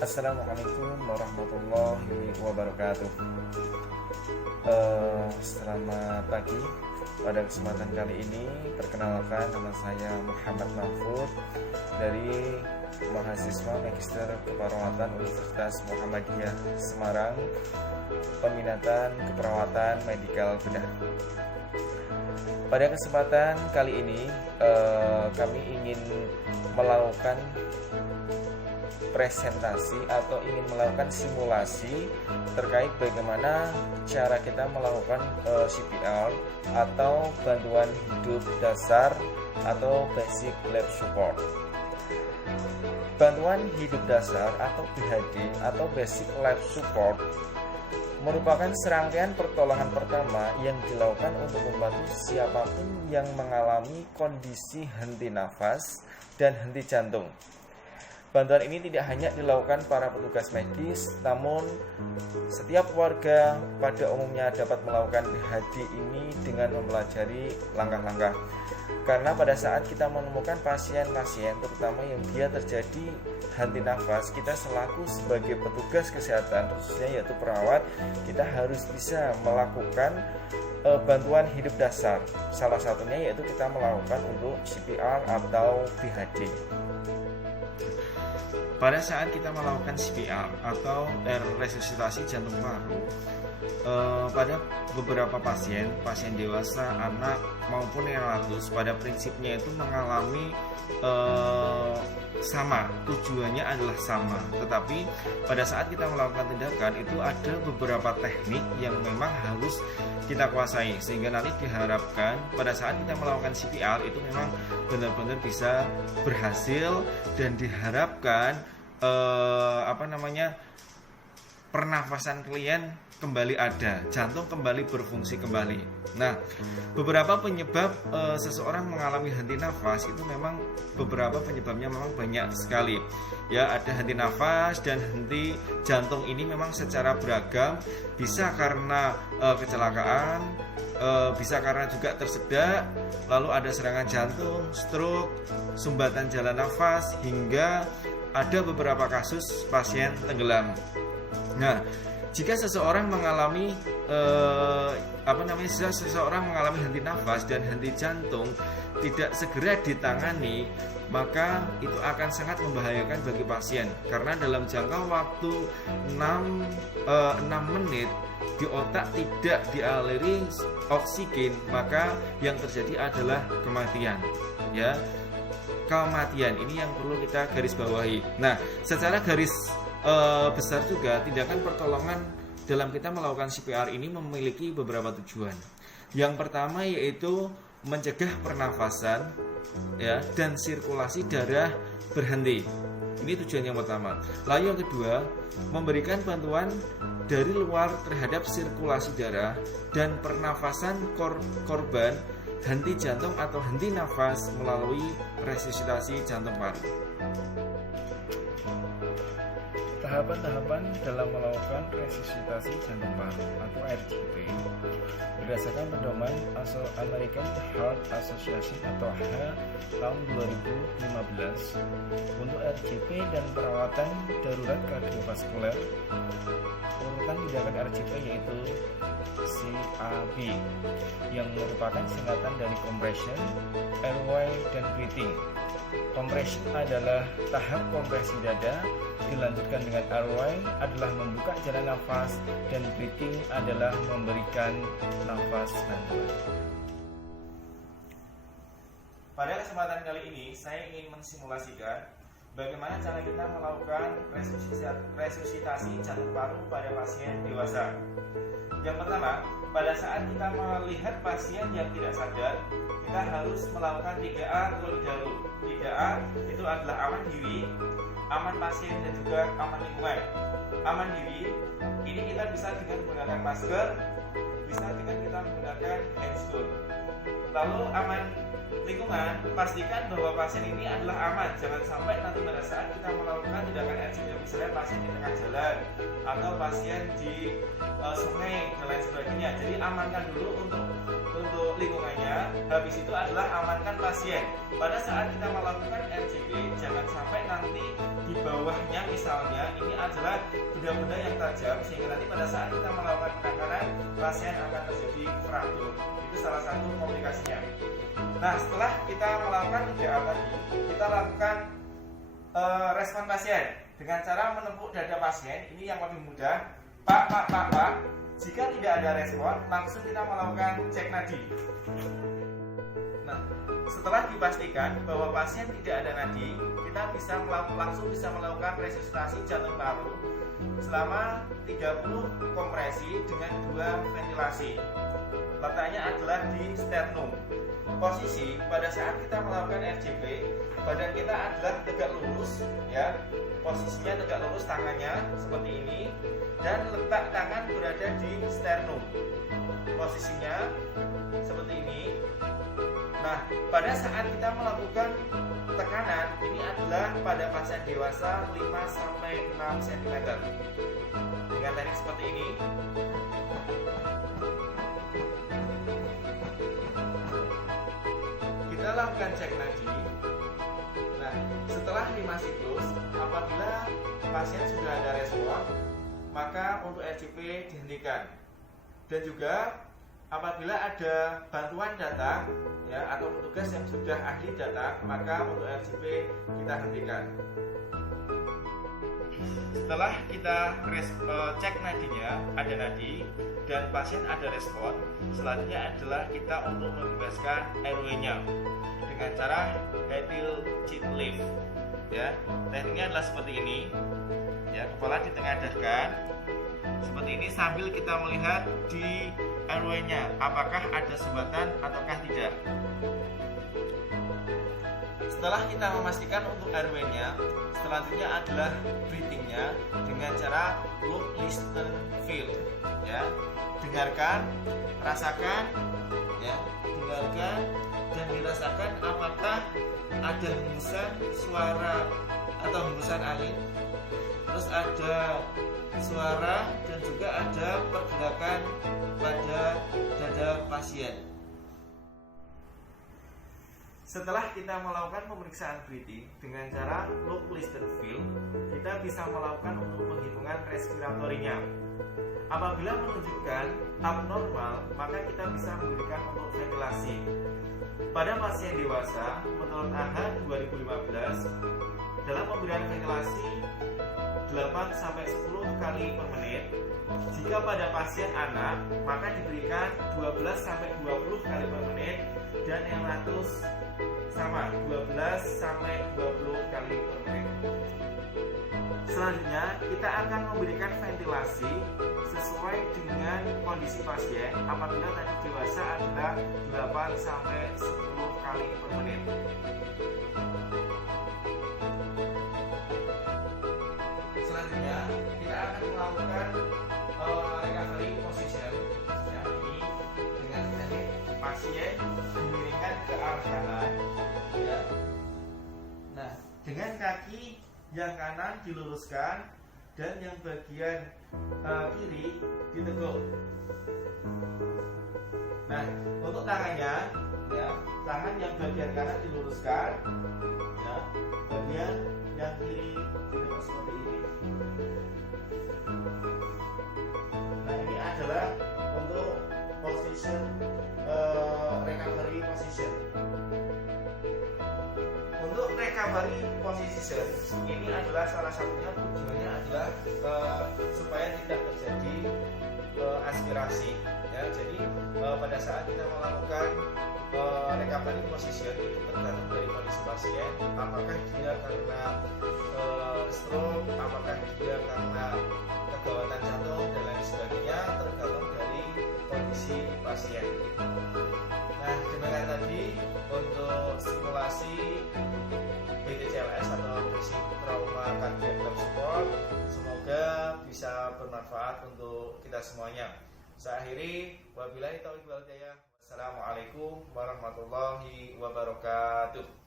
Assalamualaikum warahmatullahi wabarakatuh. Selamat pagi. Pada kesempatan kali ini, perkenalkan nama saya Muhammad Mahfud dari mahasiswa Magister Keperawatan Universitas Muhammadiyah Semarang, peminatan keperawatan medikal bedah. Pada kesempatan kali ini, kami ingin melakukan presentasi atau ingin melakukan simulasi terkait bagaimana cara kita melakukan CPR atau bantuan hidup dasar atau basic life support. Bantuan hidup dasar atau BHD atau basic life support merupakan serangkaian pertolongan pertama yang dilakukan untuk membantu siapapun yang mengalami kondisi henti nafas dan henti jantung. Bantuan ini tidak hanya dilakukan para petugas medis, namun setiap warga pada umumnya dapat melakukan BHD ini dengan mempelajari langkah-langkah. Karena pada saat kita menemukan pasien-pasien, terutama yang dia terjadi henti nafas, kita selaku sebagai petugas kesehatan, khususnya yaitu perawat, kita harus bisa melakukan bantuan hidup dasar. Salah satunya yaitu kita melakukan untuk CPR atau BHD. Pada saat kita melakukan CPR atau resusitasi jantung paru, pada beberapa pasien dewasa, anak maupun yang lanjut, pada prinsipnya itu mengalami sama, tujuannya adalah sama. Tetapi pada saat kita melakukan tindakan itu ada beberapa teknik yang memang harus kita kuasai, sehingga nanti diharapkan pada saat kita melakukan CPR itu memang benar-benar bisa berhasil dan diharapkan pernafasan klien kembali ada, jantung kembali berfungsi kembali. Nah, beberapa penyebab seseorang mengalami henti nafas itu memang beberapa penyebabnya memang banyak sekali. Ya, ada henti nafas dan henti jantung ini memang secara beragam, bisa karena kecelakaan, bisa karena juga tersedak, lalu ada serangan jantung, stroke, sumbatan jalan nafas, hingga ada beberapa kasus pasien tenggelam. Nah, jika seseorang mengalami seseorang mengalami henti nafas dan henti jantung tidak segera ditangani, maka itu akan sangat membahayakan bagi pasien, karena dalam jangka waktu 6 menit di otak tidak dialiri oksigen, maka yang terjadi adalah kematian. Ya, kematian ini yang perlu kita garis bawahi. Nah, secara garis besar juga tindakan pertolongan dalam kita melakukan CPR ini memiliki beberapa tujuan. Yang pertama yaitu mencegah pernafasan, ya, dan sirkulasi darah berhenti. Ini tujuan yang pertama. Lalu yang kedua, memberikan bantuan dari luar terhadap sirkulasi darah dan pernafasan korban henti jantung atau henti nafas melalui resusitasi jantung paru. Tahapan-tahapan dalam melakukan resusitasi jantung paru atau RJP berdasarkan pedoman American Heart Association atau AHA tahun 2015 untuk RJP dan perawatan darurat kardiovaskuler. Urutan tindakan RJP yaitu CAB yang merupakan singkatan dari compression, airway, dan breathing. Compression adalah tahap kompresi dada, dilanjutkan dengan airway adalah membuka jalan nafas, dan breathing adalah memberikan nafas bantuan. Pada kesempatan kali ini saya ingin mensimulasikan bagaimana cara kita melakukan resusitasi jantung paru pada pasien dewasa. Yang pertama, pada saat kita melihat pasien yang tidak sadar, kita harus melakukan 3A terlebih dahulu. 3A itu adalah aman diri, aman pasien, dan juga aman lingkungan. Aman diri ini kita bisa dengan menggunakan masker, bisa dengan kita menggunakan handscoon. Lalu aman lingkungan, pastikan bahwa pasien ini adalah aman. Jangan sampai nanti pada saat kita melakukan tindakan RCP, misalnya pasien di tengah jalan atau pasien di sungai dan lain sebagainya. Jadi amankan dulu untuk lingkungannya. Habis itu adalah amankan pasien. Pada saat kita melakukan RCP, jangan sampai nanti di bawahnya misalnya ini adalah benda-benda yang tajam, sehingga nanti pada saat kita melakukan penanganan pasien akan terjadi fraktur. Itu salah satu komplikasinya. Nah, setelah kita melakukan 3A tadi, kita lakukan respon pasien dengan cara menepuk dada pasien. Ini yang lebih mudah. Pak. Jika tidak ada respon, langsung kita melakukan cek nadi. Nah, setelah dipastikan bahwa pasien tidak ada nadi, kita langsung bisa melakukan resusitasi jantung paru selama 30 kompresi dengan 2 ventilasi. Letaknya adalah di sternum. Posisi pada saat kita melakukan RCP, badan kita adalah tegak lurus, ya. Posisinya tegak lurus, tangannya seperti ini, dan letak tangan berada di sternum. Posisinya seperti ini. Nah, pada saat kita melakukan tekanan, ini adalah pada pasien dewasa 5-6 cm. Dengan teknik seperti ini. Kita lakukan cek nadi. Nah, setelah 5 siklus, apabila pasien sudah ada respon, maka untuk RCP dihentikan. Dan juga apabila ada bantuan datang, ya, atau petugas yang sudah ahli datang, maka untuk RCP kita hentikan. Setelah kita cek nadinya, ada nadi dan pasien ada respon, selanjutnya adalah kita untuk membebaskan airway-nya dengan cara ethyl chin lift. Ya, tekniknya adalah seperti ini. Ya, kepala ditengadahkan seperti ini sambil kita melihat di airway-nya apakah ada sumbatan ataukah tidak. Setelah kita memastikan untuk airway-nya, selanjutnya adalah breathing-nya dengan cara look, listen, feel. Ya, dengarkan, rasakan, ya, dengarkan dan dirasakan apakah ada hembusan suara atau hembusan angin. Terus ada suara dan juga ada pergerakan pada dada pasien. Setelah kita melakukan pemeriksaan breathing dengan cara look, listen, feel, kita bisa melakukan untuk penghitungan respiratorinya. Apabila menunjukkan abnormal, maka kita bisa memberikan untuk ventilasi. Pada pasien dewasa, menurut AHA 2015, dalam pemberian ventilasi 8-10 kali per menit. Jika pada pasien anak, maka diberikan 12-20 kali per menit, dan yang ratus sama 12-20 kali per menit. Selanjutnya, kita akan memberikan ventilasi sesuai dengan kondisi pasien. Apabila tadi dewasa adalah 8-10 kali per menit. Selanjutnya, kita akan melakukan recovery position, yang ini dengan teknik pasien dimiringkan ke arah kanan, ya. Nah, dengan kaki yang kanan diluruskan dan yang bagian kiri diteguk. Nah, untuk tangannya, ya, tangan yang bagian kanan diluruskan, ya, bagian yang kiri diteguk seperti ini. Nah, ini adalah untuk position recovery position. Untuk recovery position ini adalah salah satunya tujuannya adalah supaya tidak terjadi aspirasi. Ya, jadi pada saat kita melakukan recovery position itu tergantung dari kondisi pasien, apakah dia karena stroke, apakah dia karena kegawatan jantung dan lain sebagainya, tergantung dari kondisi pasien. Nah, demikian tadi untuk simulasi BTCLS atau Basic Trauma Cardiac Life Support. Semoga bisa bermanfaat untuk kita semuanya. Saya akhiri, wabillahi taufiq wal hidayah. Wassalamualaikum warahmatullahi wabarakatuh.